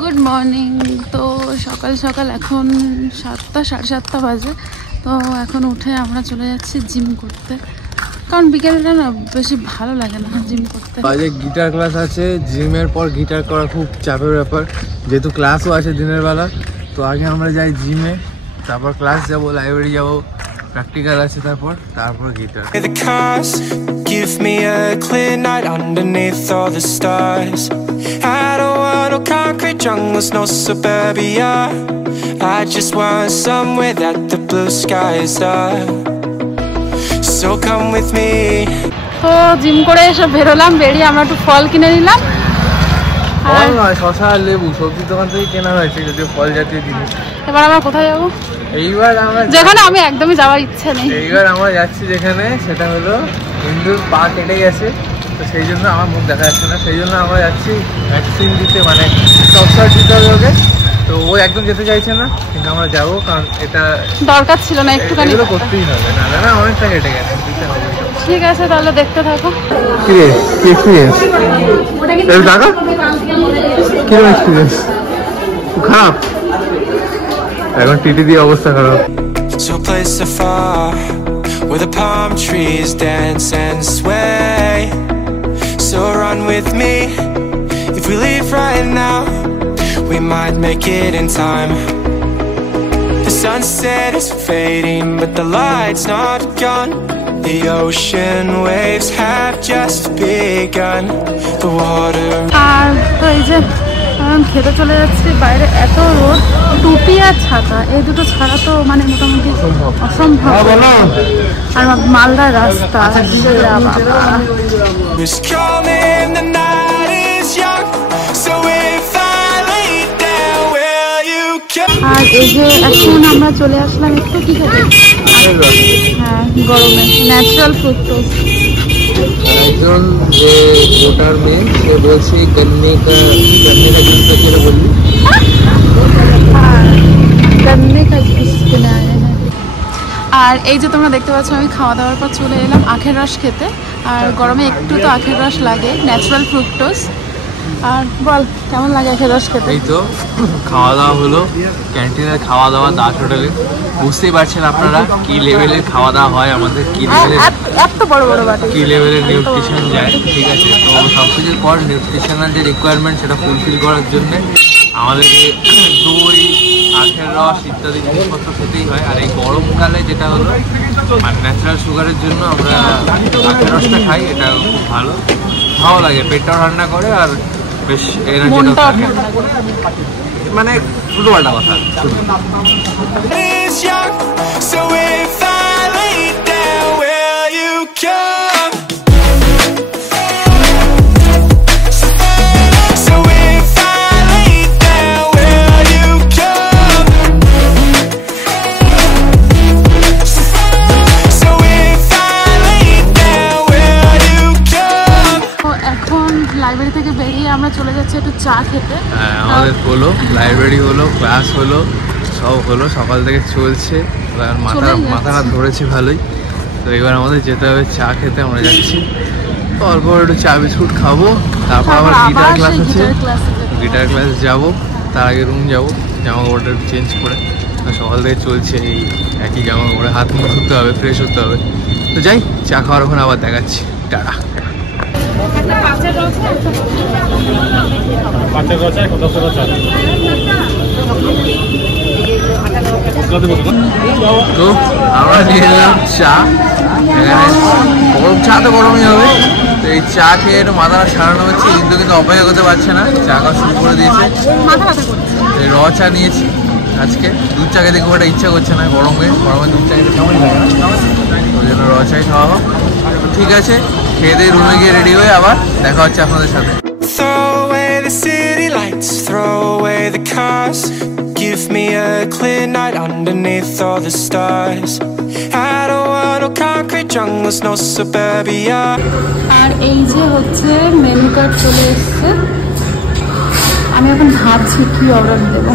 Good morning. তো সকাল সকাল এখন 7টা সাড়ে 7টা বাজে। তো এখন উঠে আমরা চলে যাচ্ছি জিম করতে, কারণ বিকেলটা না বেশি ভালো লাগে না জিম করতে। আজ গিটার ক্লাস আছে, জিমের পর গিটার করা খুব চাপের ব্যাপার, যেহেতু ক্লাসও আছে দিনের বেলা। তো আগে আমরা যাই জিমে, তারপর ক্লাস যাব, লাইব্রেরি যাব, প্র্যাকটিক্যাল আছে, তারপর guitar. Give me a clear night underneath all the stars. I don't want no concrete jungles, no suburbia. I just want somewhere that the blue skies are. So come with me. তো gym করে এসে বেরোলাম, বেরিয়ে আমরা একটু ফল কিনে নিলাম। ফল নয়, শসা আর লেবু সবজির দোকান থেকে কেনা হয়েছে, যদিও ফল জাতীয় জিনিস। এবার আমরা কোথায় যাবো? এইবার আমরা যেখানে আমি একদমই যাওয়ার ইচ্ছে নেই। এইবার আমরা যাচ্ছি যেখানে, সেটা হলো হিন্দু পা কেটে গেছে, তো সেই জন্য আমার মুখ দেখা যাচ্ছে না, সেই জন্য আমরা যাচ্ছি ভ্যাকসিন দিতে, মানে সবসময় দিতে হবে ওকে। তো ও একদম যেতে চাইছে না, কিন্তু আমরা যাবো, কারণ এটা দরকার ছিল না, একটুখানি করতেই হবে, না অনেকটা কেটে গেছে, দিতে হবে। ঠিক আছে, তাহলে দেখতে থাকো। কি এক্সপিরিয়েন্স? টাকা কিরকম এক্সপিরিয়েন্স? খারাপ, এখন টিটি দিয়ে অবস্থা খারাপ। To a place so far where the palm trees dance and sway. So run with me. If we leave right now, we might make it in time. The sunset is fading, but the light's not gone. The ocean waves have just begun. The water. আর তো এই যে এখন খেতে চলে যাচ্ছি, বাইরে এত রোদ, টুপি আর ছাতা এই দুটো ছাড়া তো মানে মোটামুটি অসম্ভব। আর মালদার রাস্তা, আর এই যে এখন আমরা চলে আসলাম একটু কি খেতে, হ্যাঁ গরমে ন্যাচারাল ফ্রুক্টোজ। একজন যে ভোটার মেয়ে, সে বলছে গন্নে কা জুস যেটা বললি, গন্নে কা জুস কিনে আনে। আর এই যে তোমরা দেখতে পাচ্ছ, আমি খাওয়া দাওয়ার পর চলে এলাম আখের রস খেতে। আর গরমে একটু তো আখের রস লাগে, ন্যাচারাল ফ্রুক্টোজ। আর বল কেমন লাগে আখের রস খেতে? এই তো খাওয়া দাওয়া হলো, ক্যান্টিনের খাওয়া দাওয়া দাস হোটেলে। বুঝতেই পারছেন আপনারা কি লেভেলের খাওয়া দাওয়া হয় আমাদের, কি লেভেলের এত বড় বড় বাটি, কি লেভেলের নিউট্রিশন যায়। ঠিক আছে, তো সব কিছুর পর নিউট্রিশনাল যে রিকোয়ারমেন্ট সেটা ফুলফিল করার জন্য আমাদেরকে দই, আখের রস ইত্যাদি জিনিসপত্র খেতেই হয়। আর এই গরমকালে যেটা হলো মানে ন্যাচারাল সুগারের জন্য আমরা আখের রসটা খাই, এটা খুব ভালো লাগে, পেটটাও ঠান্ডা করে আর বেশ এনার্জিটাও থাকে, মানে ছোটো একটা কথা। So if I lay down, will you come? So if I lay down, will you come? So if I lay down, will you come? এখন লাইব্রেরি থেকে বেরিয়ে আমরা চলে যাচ্ছি একটু চা খেতে। হ্যাঁ, আমাদের হলো লাইব্রেরি হলো, ক্লাস হলো, সব হলো, সকাল থেকে চলছে, মাথাটা ধরেছে ভালোই। তো এবার আমাদের যেতে হবে চা খেতে, আমরা যাচ্ছি। তারপর একটু চা বিস্কুট খাবো, তারপর আবার গিটার ক্লাস আছে, গিটার ক্লাস যাবো, তার আগে রুম যাবো, জামা কাপড়টা চেঞ্জ করে। সকাল থেকে চলছে এই একই জামা কাপড়ে, হাত মুখ ধুতে হবে, ফ্রেশ হতে হবে। তো যাই, চা খাওয়ার ওখানে আবার দেখাচ্ছি, টাটা। তো আমরা নিয়ে এলাম চা, এখানে গরম চা তো গরমই হবে। তো এই চা খেয়ে একটু মাথাটা সারানো হচ্ছে, কিন্তু অপেক্ষা করতে পারছে না, চা খাওয়া শুরু করে দিয়েছে। র চা নিয়েছি আজকে, দুধ চা খেতে খুব একটা ইচ্ছা করছে না, গরমে দুধ চা খেতে কেমনই লাগে না, ওই জন্য র চাই খাওয়া হোক। ঠিক আছে, খেয়ে দিয়ে রুমে গিয়ে রেডি হয়ে আবার দেখা হচ্ছে আপনাদের সাথে। Throw away the city lights, throw away the cars. Give me a clear night underneath all the stars. I don't want no concrete jungles, no suburbia. আর এই যে হচ্ছে মেনু কার্ড চলে এসছে। আমি এখন ভাবছি কি অর্ডার দেবো,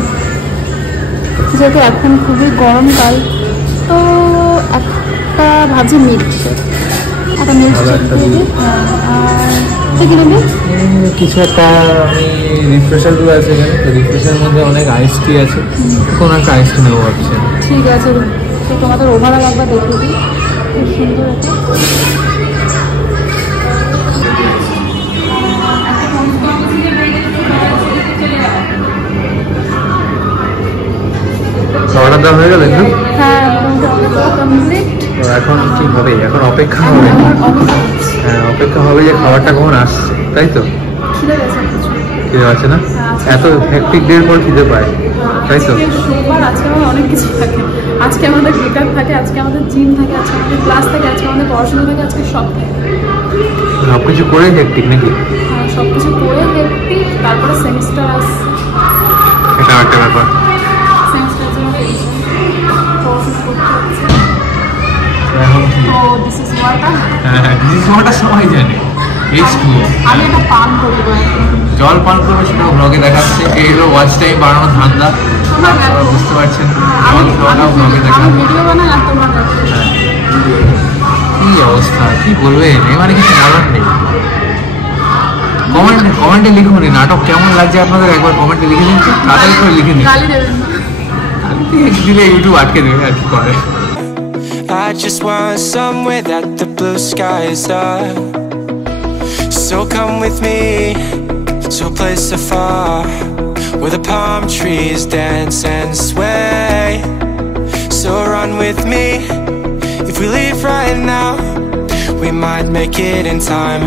যেহেতু এখন খুবই গরমকাল। তো একটা ভাজি মিল্কশেক, একটা মিল্কশেক দিয়ে দিই। আর কিছু একটা আমি রিফ্রেশার গুলো আছে এখানে, তো রিফ্রেশার মধ্যে অনেক আইস টি আছে, কোনো একটা আইস টি নেবো ভাবছি। ঠিক আছে, তো তোমাদের ওভারঅল একবার দেখে দিই। খুব সুন্দর একটা অর্ডার দেওয়া হয়ে গেল একটু। হ্যাঁ কমপ্লিট। তো এখন কি হবে? এখন অপেক্ষা হবে। হ্যাঁ, অপেক্ষা হবে যে খাবারটা কখন আসছে, তাই তো? খিদে আছে না? এত হেক্টিক ডের পর খিদে পায়, তাই তো? সোমবার, আজকে আমার অনেক কিছু থাকে। আজকে আমাদের গিটার থাকে, আজকে আমাদের জিম থাকে, আজকে আমাদের ক্লাস থাকে, আজকে আমাদের পড়াশোনা থাকে, আজকে সব থাকে। সব কিছু করে হেক্টিক নাকি? হ্যাঁ, সব কিছু করে হেক্টিক। তারপরে সেমিস্টার আসছে, এটা একটা ব্যাপার। সেমিস্টার জন্য টেনশন, পড়াশোনা করতে হচ্ছে। এখন কি? তো দিস ইজ ওয়াটার। হ্যাঁ, জিনিসটা সবাই জানে। আমি এটা পান করবো, জল পান করবে, সেটা ব্লগে দেখাচ্ছে। এই হলো ওয়াচ টাইম বাড়ানোর ধান্দা, বুঝতে পারছেন? জল খাওয়াটাও ব্লগে দেখা। ভিডিও বানাই আর তোমার কি অবস্থা, কি বলবেন? এবারে কিছু বলার নেই। কমেন্টে লিখুন এই নাটক কেমন লাগছে আপনাদের, একবার কমেন্টে লিখে দিন। তাড়াতাড়ি করে লিখে দিন, গালি দেবেন না। দিলে ইউটিউব আটকে দেবে আর কি করে। I just want somewhere that the blue skies are. So come with me to a place afar, where the palm trees dance and sway. So run with me. If we leave right now, we might make it in time.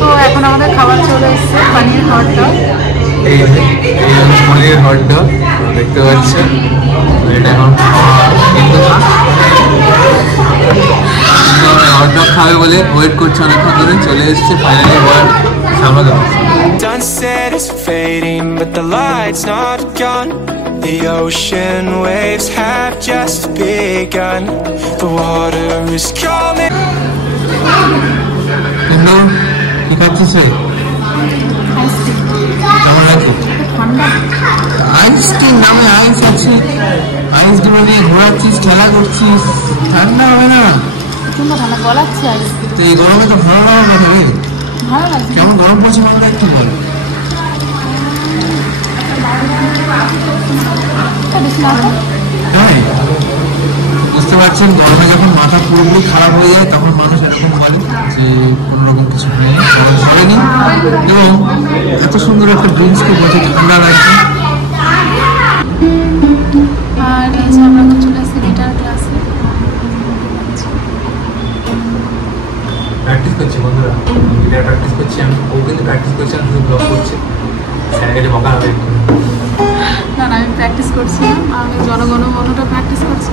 তো এখন আমাদের খাবার চলে এসেছে, পানির হটটা। এই হলো পনিরের হট ডগ, দেখতে পাচ্ছেন। এটা এখন খাওয়া কিন্তু হট ডগ খাবে বলে ওয়েট করছে অনেকক্ষণ ধরে, চলে এসছে ফাইনালি। ওয়ার সামনে Sunset is fading, but the light's not gone. The ocean waves have just begun. The water is calming. কিন্তু কি খাচ্ছিস? কেমন আছে? আইস ক্রিম নামে আইস আছে, আইস ডিমে নিয়ে ঘোরাচ্ছিস, খেলা করছিস, ঠান্ডা হবে না? প্রচন্ড ঠান্ডা, গলাচ্ছে আইস। তো এই গরমে তো ভালো লাগার কথা রে। ভালো লাগছে। কেমন গরম পড়ছে মালদা, একটু বল। হ্যাঁ, বুঝতে পারছেন, গরমে যখন মাথা পুরোপুরি খারাপ হয়ে যায় তখন মানুষ এরকম বলে যে কোনোরকম কিছু হয়নি, গরম পড়েনি, এবং এত সুন্দর একটা ড্রিঙ্কসকে বলছে ঠান্ডা লাগছে। আর এই যে আমরা চলে আসছি গিটার ক্লাসে। প্র্যাকটিস করছি বন্ধুরা, গিটার প্র্যাকটিস করছি আমি। ও কিন্তু প্র্যাকটিস করছে, আমি শুধু ব্লগ করছি। স্যারকে বকা হবে। না না, আমি প্র্যাকটিস করছি না, আমি জনগণমনটা প্র্যাকটিস করছি।